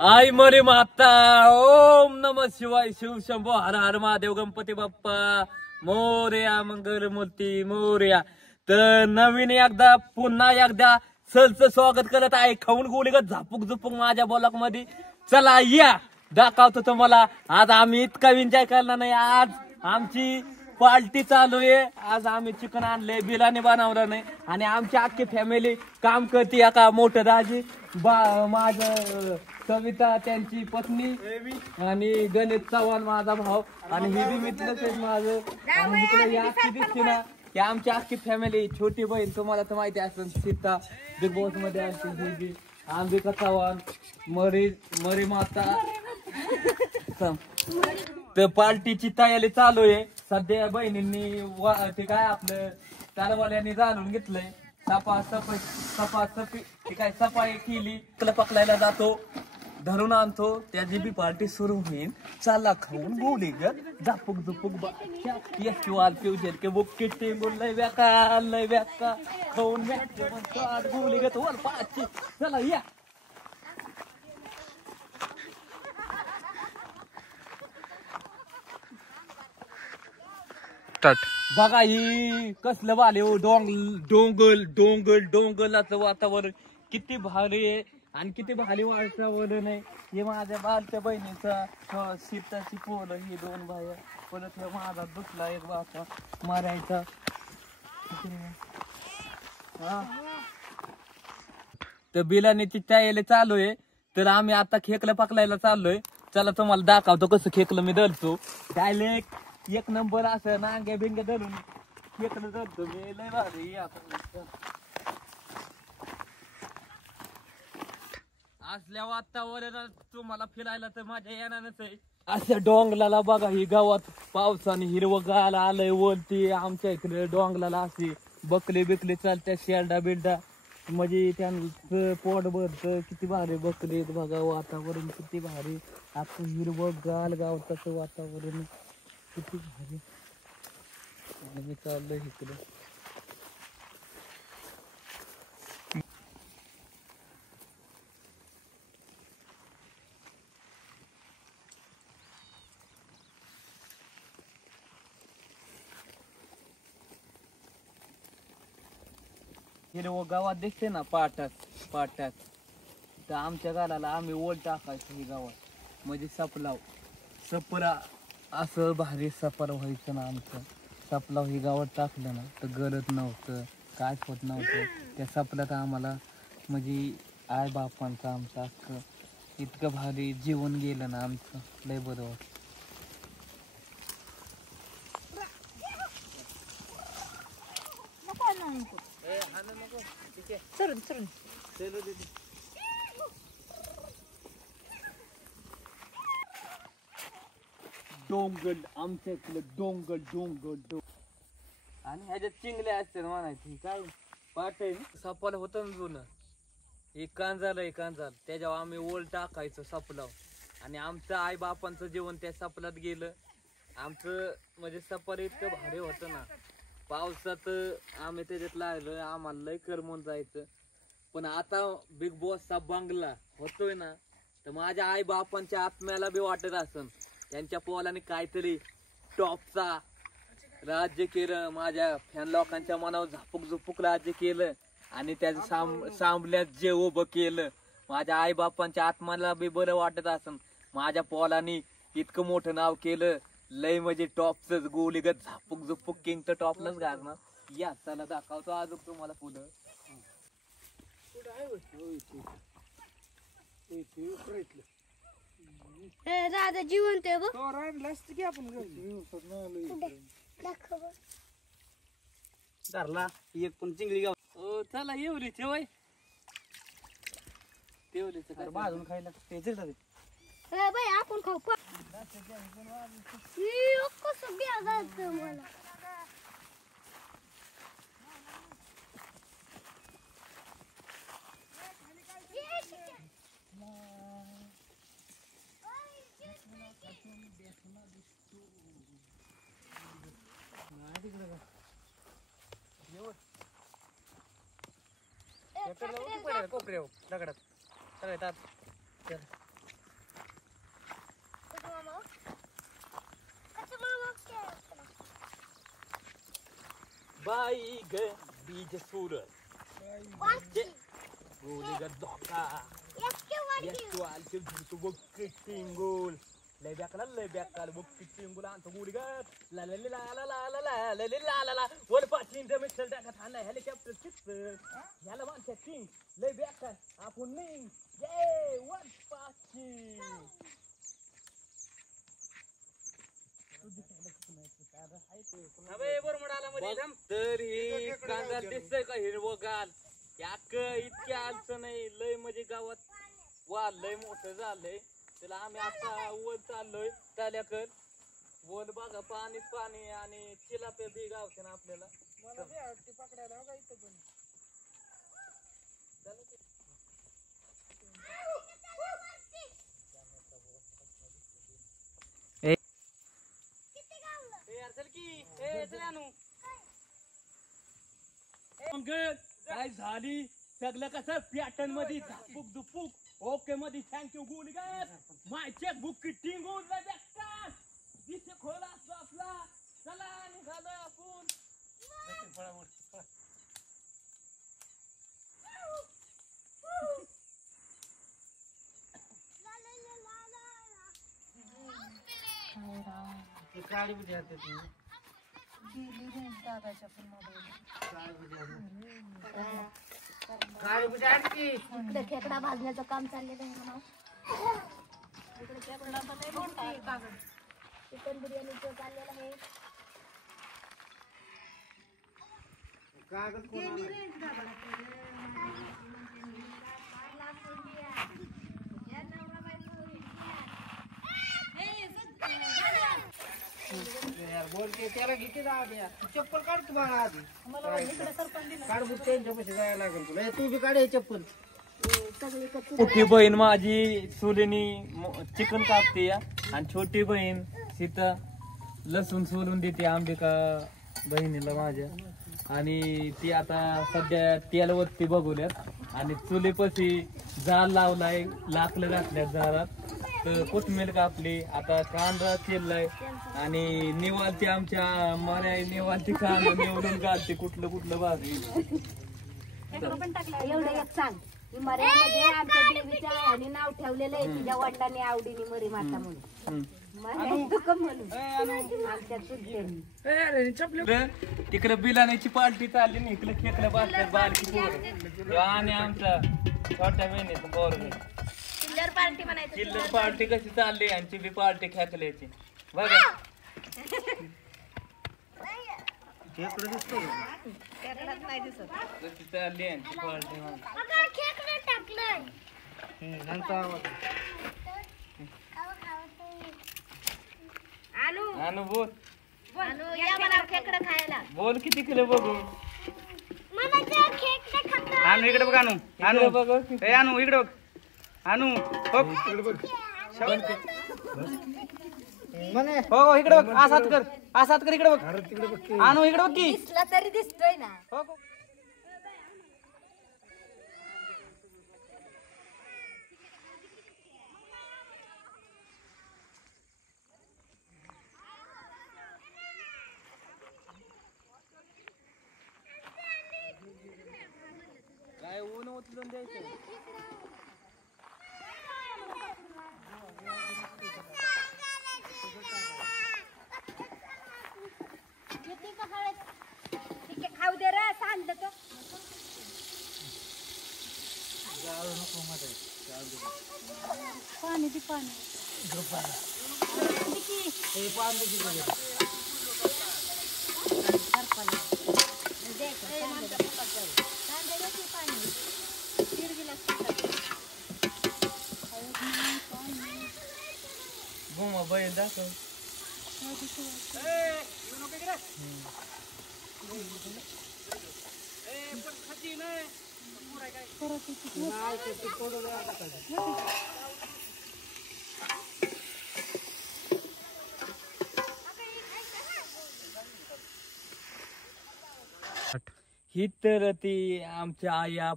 आई मरे माता ओम नमः शिवाय शिव शंभो हर हर महादेव गणपती बाप्पा मोरया मंगल मूर्ती मोरया। तर नवीन एकदा पुन्हा एकदा सलचं स्वागत करत आहे खाऊन गोळीगत झापूक झुपूक माझ्या ब्लॉक मध्ये। चला या दाखवतो तुम्हाला आज आम्ही इतका एन्जॉय करणार नाही। आज आमची पार्टी चालू आहे। आज आम्ही चिकन आणले बिलाने बनवलं नाही आणि आमची अख्खी फॅमिली काम करते। का मोठं दाजी माझं सविता त्यांची पत्नी आणि गणेश चव्हाण माझा भाऊ आणि हे बी मित्रच आहेत माझं। आणि इकडे या दिसते ना की आमची अख्खी फॅमिली छोटी बहीण तुम्हाला तर माहिती असेल सीता बिग बॉस मध्ये असते ही बी अंबिका चव्हाण मरी माता। तर पार्टीची तयारी चालू आहे सध्या। बहिणींनी ते काय आपलं तालवाल्यांनी जाणून घेतलंय सफाई केली पकडायला जातो धरून आणतो त्याची बी पार्टी सुरू होईल। चला खाऊन गोळी ग झापूक झुपूक वाल फ्युचर के बुक किट्टी लय व्याका खाऊन गोळी ग वाल पाचची। चला या बघा ही कसलं वाले डोंगलाचं वातावरण किती भारी आहे आणि किती भारी वातावरण आहे। हे माझ्या बालच्या बहिणीचा सीताची पोलं ही दोन भाया परत हे माझा दुसरा एक बापा मारायचा। तर बिलानीची तयारी चालू आहे। तर आम्ही आता खेकलं पकडायला चाललोय। चला तुम्हाला दाखवतो कसं खेकलं मी धरतो। डायरेक्ट एक नंबर असं नांगे बिंगे धरून खेकलं धरतो मी लय भारी। असल्या वातावरणात तुम्हाला फिरायला तर माझ्या येणारच आहे। अशा डोंगराला बघा ही गावात पावसाने हिरवगार आलंय वरती। आमच्या इकडे डोंगराला अशी बकले बिकले चालतात शेरडा बिरडा म्हणजे त्यांचं पोट भरतं। किती भारी बकरी बघा वातावरण किती भारी आता हिरवगार गावताचं वातावरण किती भारी। मी चाललोय इकडे हिरव गावात दिसते ना पाटात तर आमच्या गावाला आम्ही ओल टाकायचो ही गावात म्हणजे सपरा असं भारी सफर व्हायचं ना। आमचं सपलाव ही गावात टाकलं ना तर गरज नव्हतं काय होत नव्हतं। त्या सपल्यात आम्हाला म्हणजे आई बापांचं आमचं अख्खं इतकं भारी जीवन गेलं ना आमचं लय बरं वाटतं। डोंगर आमच्या इकडे डोंगर आणि ह्याच्यात चिंगल्या असते म्हणायची काय पाठ आहे सापाला होतं ना जुनं एक कांजार त्याच्यावर आम्ही ओल टाकायचो सपलाव आणि आमचं आई बापांचं जीवन त्या सपलात गेलं। आमचं म्हणजे सफर इतकं भारी होतं ना पावसात आम्ही त्याच्यात लागलं आम्हाला लय करमून जायचं। पण आता बिग बॉसचा बंगला होतोय ना तर माझ्या आई बापांच्या आत्म्याला बी वाटत असन त्यांच्या पोलाने काहीतरी टॉपचा राज्य केलं माझ्या फॅन लोकांच्या मनावर झापूक झुपूक राज्य केलं आणि त्याचं सांभल्यात जे उभं केलं माझ्या आई बापांच्या आत्म्याला बी बरं वाटत असन। माझ्या पोलाने इतकं मोठं नाव केलं लय म्हणजे टॉपच गोलीगत झापूक झुपूक किंग तर टॉपलाच घालणार। या चला दाखवतो अजून तुम्हाला पुढं दादा जिवंत आहे बघ धरला एक पण चिंगळी गाव ओ चला एवढी ठेवाय तेवढीच भाजून खायला ते बाई आपण खाऊ कसं बिया मला कोपऱ्यावर दगडात सगळ्यात बाई ग बीज सूरज गोली ग धोका येतो आलते तू बघ टिंगोल लय बेकार बघ टिंगोल आणतो गोली ग ला ला ला ला ला ला ला ला ला ला ला वर पाचीन द मिसल टाकत हाना हेलिकॉप्टर चिप्स याला माणसा टिंग लय बेकार आपण नाही ये वर पाचीन तर हे कांदा दिसतंय का हिरवगार याक इतक्या आलचं नाही लय म्हणजे गावात वाल लय मोठं झालंय त्याला आम्ही आता वर चाललोय चाल्याकर वर बघा पाणीच पाणी आणि चिलापे बी गावते ना आपल्याला मला बी आवडते पकडायला का इथं पण काय झाली सगळं कसं पॅटर्न मध्ये झापूक दुपूक ओके मध्ये थँक्यू गुड गाय माय चेक बुक किटिंग गुड बेकार दिसे खोला असतो आपला चला निघालोय आपण काळी बुद्धी हाते तू काळी बुद्धी आणखी इकडे खेकडा भाजण्याचं काम चाललेलं आहे ना इकडे खेकडा पण चिकन बिर्याणीचं चाललेलं आहे कागद कोण बोल के त्याला किती द्या चप्पल काढ तू बाळा आधी काढ बुट त्यांच्या पैसे जायला लागेल तुला तू बी काढ चप्पल मोठी बहीण माझी चुलीनी चिकन कापते आणि छोटी बहीण सीता लसूण सोलून देते अंबिका बहिणीला माझ्या आणि ती आता सध्या तेलवत्ती बघूल्यात आणि चुलीपाशी जाळ लावलाय लाकडं घातल्यात जाळात तर कोथमीर कापली आता कांदा चिरलाय आणि निवालती आमच्या माऱ्या निवालती कांदा निवडून काढते कुठलं कुठलं भाजी एवढं एक सांग मर्यामध्ये आमच्या देवीच्या आणि नाव ठेवलेलं आहे तुझ्या वडिलांनी आवडीने मरी माता म्हणून तिकडे बिलाण्याची पार्टी चालली ना इकडे खेकड्या बारक्यात बारकी पोरं आणि आमचा छोट्या बहिणीचा पोरग चिल्लर पार्टी म्हणायचं चिल्लर पार्टी कशी चालली यांची बी पार्टी खेकल्याची बघा कशी चालली यांची पार्टी आणू बोल बोल किती किलो बघू आणू इकडे बघ आणू आणू बघ ए आणू इकडे बघ आणू हो इकडे बघ हो हो इकडे बघ आसात कर इकडे बघ आणू इकडे बघ की दिसला तरी दिसतोय ना हो काय ऊन उचलून द्यायचं खाऊ दे रे सांगलं तर पाणी ती पाणी घुमा बैल दाखव ही तर ती आमच्या आया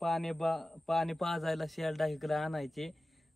पाणी पाजायला शेरडा इकडे आणायचे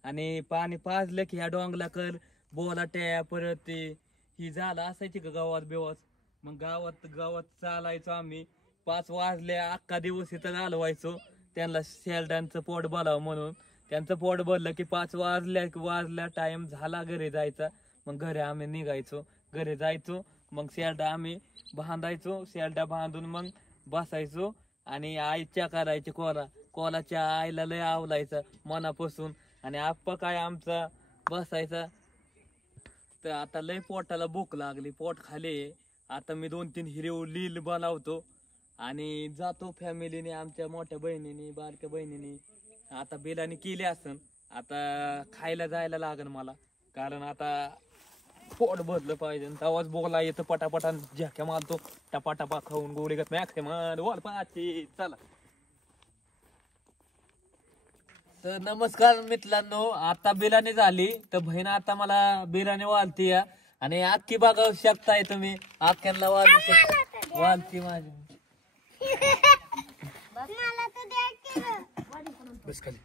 आणि पाणी पाजलं की ह्या डोंगला कर बोलाट्या परत ही झालं असायची का गावात बेवास मग गावात गावात चालायचो आम्ही. 5 वाजले अख्खा दिवस इथं घालवायचो. त्यांना शेल्डांचं पोट भरावं म्हणून. त्यांचं पोट भरलं की 5 वाजल्या टाइम झाला घरी जायचा. मग घरी आम्ही निघायचो. घरी जायचो मग शेल्डा आम्ही बांधायचो. शेल्डा बांधून मग बसायचो आणि आईच्या करायची कोलाच्या आईला लय आवलायचा मनापासून. आणि आप्पा काय आमचा बसायचा. तर आता लय पोटाला भूक लागली, पोट खाली. आता मी 2-3 हिरव लील बनवतो आणि जातो फॅमिलीने, आमच्या मोठ्या बहिणीने बारक्या बहिणीने आता बिलाने केली असन. आता खायला जायला लागेल मला, कारण आता पोट भरलं पाहिजे. तेव्हाच बोला येतं पटापटा झ्याक्या मारतो, टपाटपा खाऊन गोळी गत मॅखे मार वळ पाची. चला तर नमस्कार मित्रांनो, आता बिर्याणी झाली तर बहीण आता मला बिर्याणी वालती या. आणि अख्खी बघा शकताय तुम्ही, अख्ख्यांना वालती माझी. बस खाली.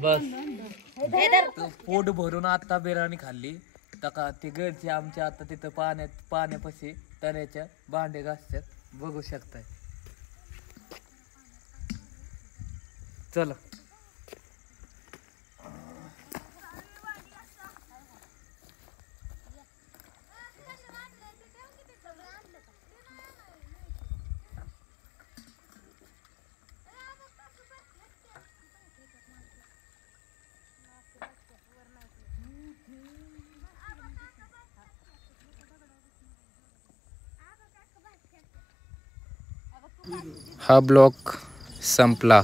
बस पोट भरून आता बिर्याणी खाल्ली. तका ते घरचे आमच्या आता तिथं पाण्यापाशी तऱ्याच्या भांडे घासतात, बघू शकताय. चला हा ब्लॉग संपला.